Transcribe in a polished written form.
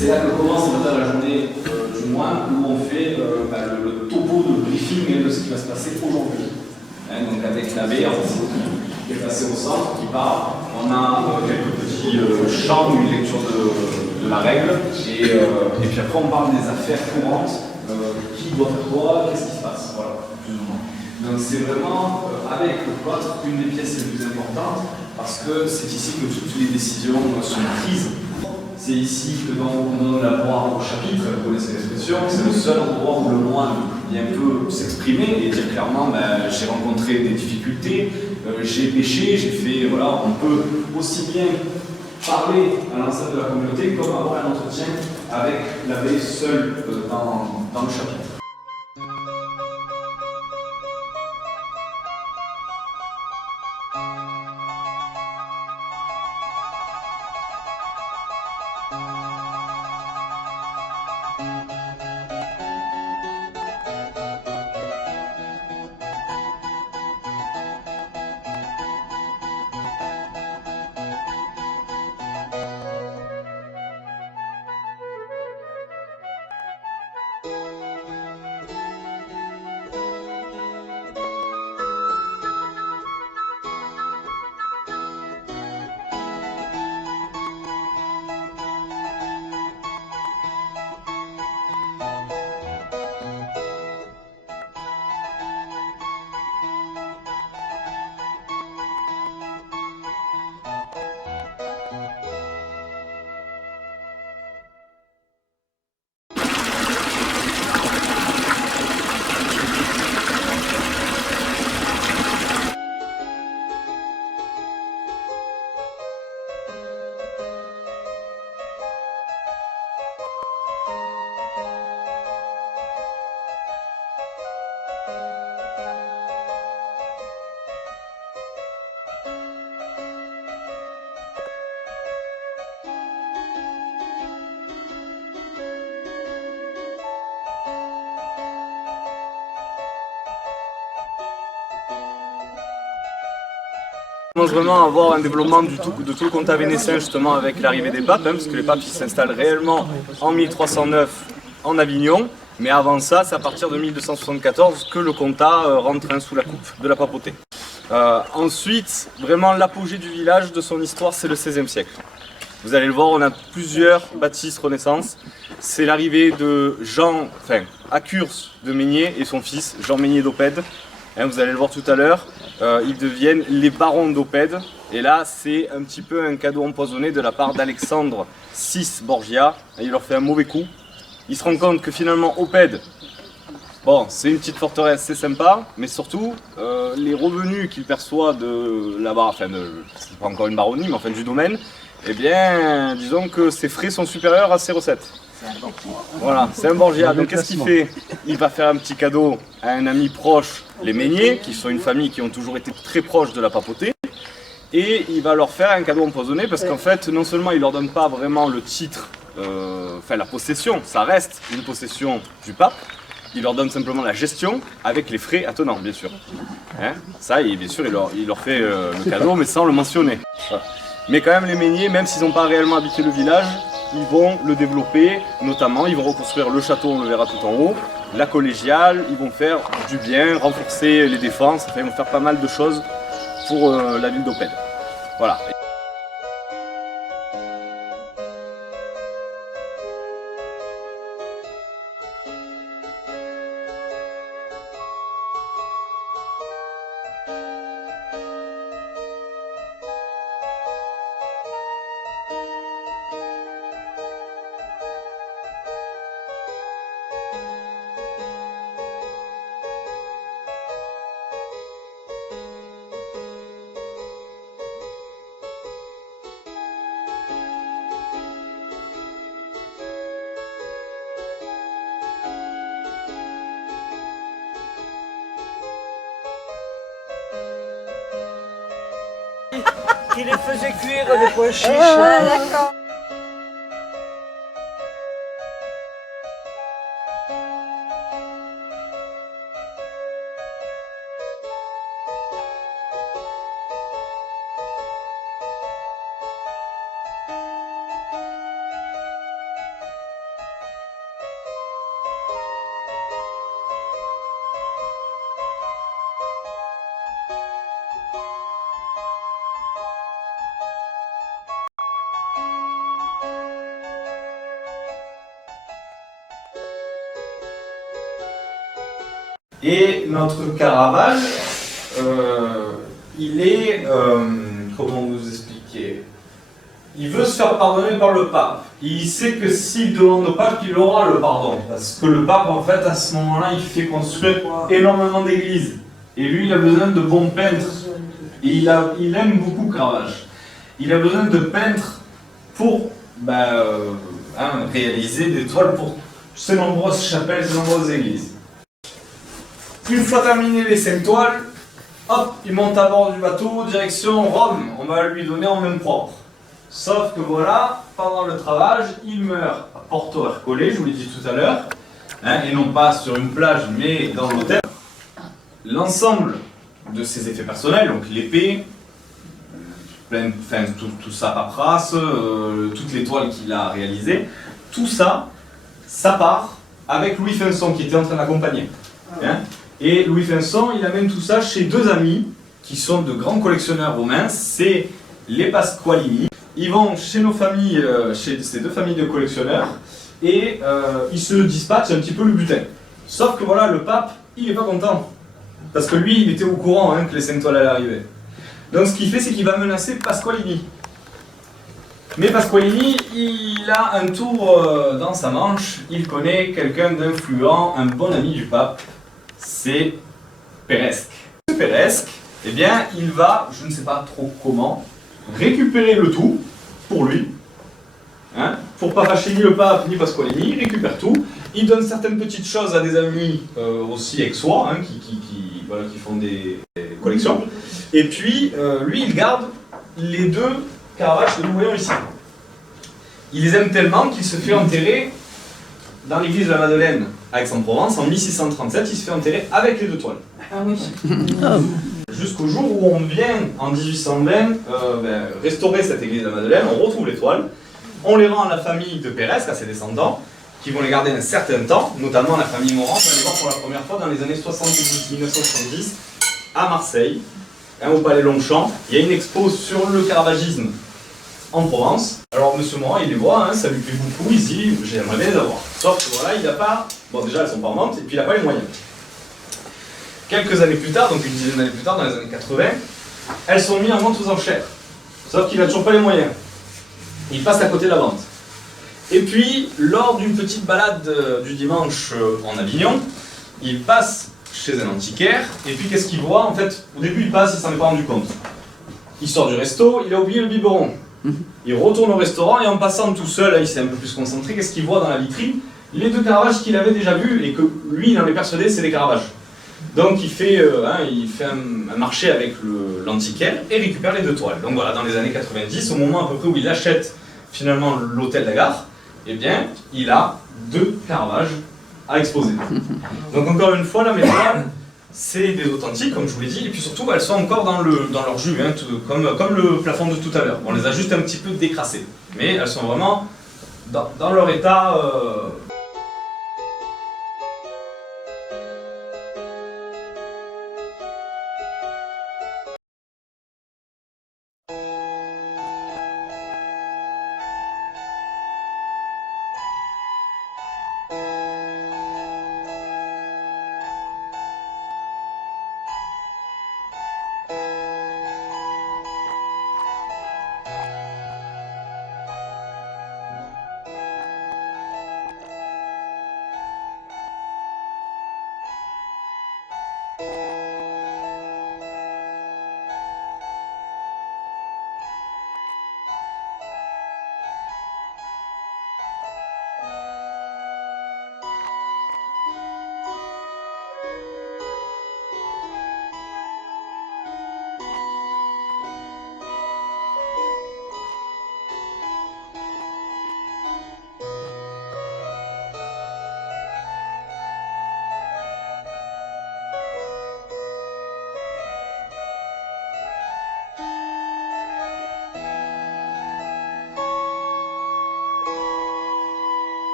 C'est là que commence la journée du mois où on fait le topo de briefing de ce qui va se passer aujourd'hui. Donc avec la veille qui est passée au centre, qui part, on a quelques petits chants, une lecture de la règle, et puis après on parle des affaires courantes, qui doit faire quoi, qu'est-ce qui se passe, voilà, plus ou moins. Donc c'est vraiment, avec le code, une des pièces les plus importantes, parce que c'est ici que toutes les décisions sont prises. C'est ici que on donne la voix au chapitre, vous connaissez l'expression, c'est le seul endroit où le moine peut s'exprimer et dire clairement j'ai rencontré des difficultés, j'ai péché, j'ai fait. Voilà, on peut aussi bien parler à l'ensemble de la communauté comme avoir un entretien avec l'abbé seul dans le chapitre. On commence vraiment à avoir un développement de tout le comtat vénétien justement avec l'arrivée des papes, parce que les papes s'installent réellement en 1309 en Avignon, mais avant ça, c'est à partir de 1274 que le comtat rentre sous la coupe de la papauté. Ensuite, vraiment l'apogée du village, de son histoire, c'est le XVIe siècle. Vous allez le voir, on a plusieurs bâtisses Renaissance. C'est l'arrivée de Accurse de Meigné et son fils Jean Meigné d'Oppède. Vous allez le voir tout à l'heure, ils deviennent les barons d'Oppède. Et là, c'est un petit peu un cadeau empoisonné de la part d'Alexandre VI Borgia. Il leur fait un mauvais coup. Il se rend compte que finalement Oppède, Bon, c'est une petite forteresse, c'est sympa, mais surtout, les revenus qu'il perçoit de là-bas, enfin, c'est pas encore une baronnie, mais enfin du domaine, eh bien, disons que ses frais sont supérieurs à ses recettes. Voilà, c'est un Borgia. Donc qu'est-ce qu'il fait? Il va faire un petit cadeau à un ami proche, les Meignier, qui sont une famille qui ont toujours été très proches de la papauté. Et il va leur faire un cadeau empoisonné parce qu'en fait, non seulement il leur donne pas vraiment le titre, enfin la possession, ça reste une possession du pape, il leur donne simplement la gestion avec les frais attenants, bien sûr. Hein, ça, et bien sûr, il leur fait le cadeau, mais sans le mentionner. Voilà. Mais quand même, les Meignier, même s'ils n'ont pas réellement habité le village, ils vont le développer, notamment ils vont reconstruire le château, on le verra tout en haut, la collégiale, ils vont faire du bien, renforcer les défenses, enfin, ils vont faire pas mal de choses pour la ville d'Oppède. Voilà. Qui les faisait cuire des pois chiches. Ouais, d'accord. Et notre Caravage, il est, comment vous expliquer, il veut se faire pardonner par le pape. Il sait que s'il demande au pape, il aura le pardon. Parce que le pape, en fait, à ce moment-là, il fait construire énormément d'églises. Et lui, il a besoin de bons peintres. Et il aime beaucoup Caravage. Il a besoin de peintres pour réaliser des toiles pour ces nombreuses chapelles, ces nombreuses églises. Une fois terminé les 5 toiles, hop, il monte à bord du bateau, direction Rome. On va lui donner en main propre. Sauf que voilà, pendant le travail, il meurt à Porto Ercole, je vous l'ai dit tout à l'heure, hein, et non pas sur une plage, mais dans l'hôtel. L'ensemble de ses effets personnels, donc l'épée, tout ça paperasse, toutes les toiles qu'il a réalisées, tout ça, ça part avec Louis Finson qui était en train d'accompagner. Hein. Et Louis Finson, il amène tout ça chez deux amis qui sont de grands collectionneurs romains, c'est les Pasqualini. Ils vont chez nos familles, chez ces deux familles de collectionneurs, et ils se dispatchent un petit peu le butin. Sauf que voilà, le pape, il n'est pas content. Parce que lui, il était au courant que les 5 toiles allaient arriver. Donc ce qu'il fait, c'est qu'il va menacer Pasqualini. Mais Pasqualini, il a un tour dans sa manche, il connaît quelqu'un d'influent, un bon ami du pape, c'est Peresque. Ce Peresque, eh bien, il va, je ne sais pas trop comment, récupérer le tout pour lui, hein, pour pas fâcher ni le pape ni Pasqualini, il récupère tout, il donne certaines petites choses à des amis aussi aixois, hein, qui font des collections, et puis lui il garde les deux Caravages que nous voyons ici. Il les aime tellement qu'il se fait enterrer dans l'église de la Madeleine à Aix-en-Provence en 1637, il se fait enterrer avec les deux toiles. Ah oui. Jusqu'au jour où on vient, en 1820, restaurer cette église de la Madeleine, on retrouve les toiles, on les rend à la famille de Peresque, à ses descendants, qui vont les garder un certain temps, notamment la famille Morand, on va les voir pour la première fois dans les années 1970, à Marseille, hein, au Palais Longchamp. Il y a une expo sur le caravagisme en Provence. Alors monsieur Morand, il les voit, hein, ça lui plaît beaucoup, il se dit, j'aimerais bien les avoir. Sauf que voilà, il n'a pas, bon déjà elles sont pas en vente, et puis il n'a pas les moyens. Quelques années plus tard, donc une dizaine d'années plus tard, dans les années 80, elles sont mises en vente aux enchères. Sauf qu'il n'a toujours pas les moyens. Il passe à côté de la vente. Et puis, lors d'une petite balade du dimanche en Avignon, il passe chez un antiquaire, et puis qu'est-ce qu'il voit? En fait, au début il passe, il s'en est pas rendu compte. Il sort du resto, il a oublié le biberon. Il retourne au restaurant et en passant tout seul, là, il s'est un peu plus concentré, qu'est-ce qu'il voit dans la vitrine? Les 2 Caravages qu'il avait déjà vus et que lui il en est persuadé c'est des Caravages. Donc il fait un marché avec l'antiquaire et récupère les 2 toiles. Donc voilà, dans les années 90, au moment à peu près où il achète finalement l'hôtel d'Agar, eh bien il a 2 Caravages à exposer. Donc encore une fois, la méthode, c'est des authentiques, comme je vous l'ai dit, et puis surtout, elles sont encore dans leur jus, hein, comme le plafond de tout à l'heure. On les a juste un petit peu décrassées, mais elles sont vraiment dans leur état...